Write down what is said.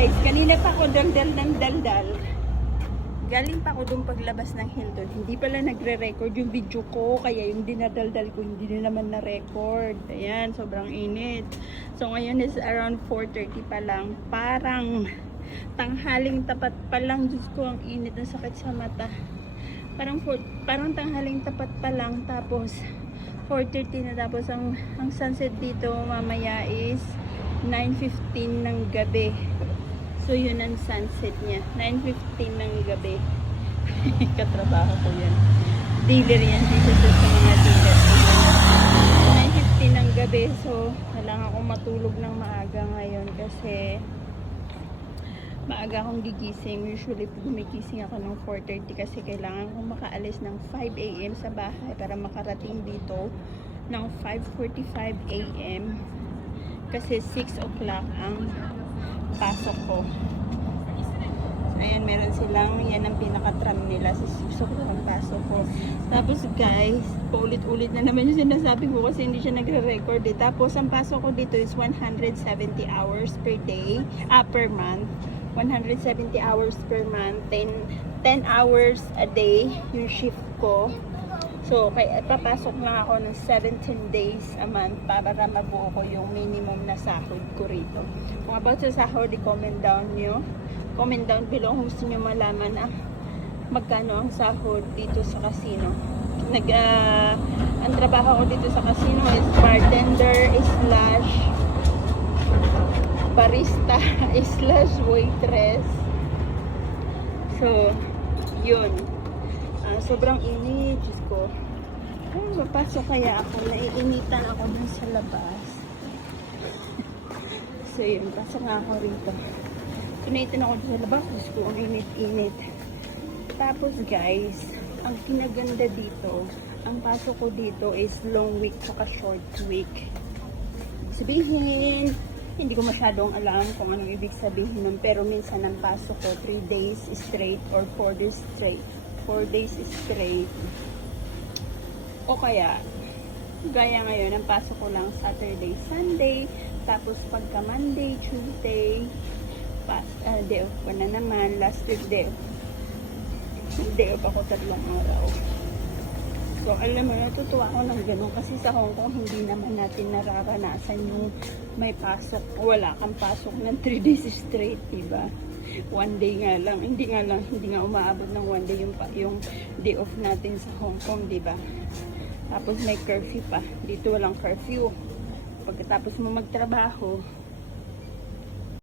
guys, kanina pa ako daldal ng daldal. Galing pa ako doon paglabas ng Hilton. Hindi pala nagre-record yung video ko. Kaya yung dinadaldal ko, hindi na naman na-record. Ayan, sobrang init. So ngayon is around 4:30 pa lang. Parang tanghaling tapat pa lang. Diyos ko, ang init. Ang sakit sa mata. Parang tanghaling tapat pa lang. Tapos 4:30 na. Tapos ang sunset dito mamaya is 9:15 ng gabi. So yun ang sunset niya, 9:15 ng gabi. Katrabaho ko yan. Dealer yan dito sa mga dealer. 9:15 ng gabi. So kailangan akong matulog ng maaga ngayon kasi maaga akong gigising. Usually gumigising ako ng 4:30 kasi kailangan kong makaalis ng 5 AM sa bahay para makarating dito ng 5:45 AM kasi 6 o'clock ang pasok ko. Ayan, meron silang, yan ang pinaka-tram nila sa 6 o'clock ang pasok ko. Tapos guys, paulit-ulit na naman yung sinasabi ko kasi hindi siya nagre-record eh. Tapos ang pasok ko dito is 170 hours per day, per month. 170 hours per month, 10 hours a day yung shift ko. So, papasok lang ako ng 17 days a month para mabuo ko yung minimum na sahod ko rito. Kung about sa sahod, i-comment down nyo. Comment down below kung gusto nyo malaman na magkano ang sahod dito sa casino. Ang trabaho ko dito sa casino is bartender slash barista slash waitress. So, yun. Sobrang init, Diyos ko. Papasok kaya ako, naiinitan ako dun sa labas. So yun, pasok nga ako rito. Kunaitan ako dun sa labas, Diyos ko, ang init-init. Tapos guys, ang kinaganda dito, ang pasok ko dito is long week saka short week. Sabihin, hindi ko masyadong alam kung anong ibig sabihin nun, pero minsan ang pasok ko 3 days straight or 4 days straight. 4 days straight. O kaya, gaya ngayon, ang pasok ko lang Saturday, Sunday, tapos pagka Monday, Tuesday, day off ko na naman, last week day off ako 3 araw. So, alam mo, natutuwa ako ng ganun kasi sa Hong Kong, hindi naman natin nararanasan yung may pasok, wala kang pasok ng 3 days straight, diba? 1 day nga lang, hindi nga umaabot ng 1 day yung day off natin sa Hong Kong, diba? Tapos may curfew pa. Dito walang curfew. Pagkatapos mo magtrabaho,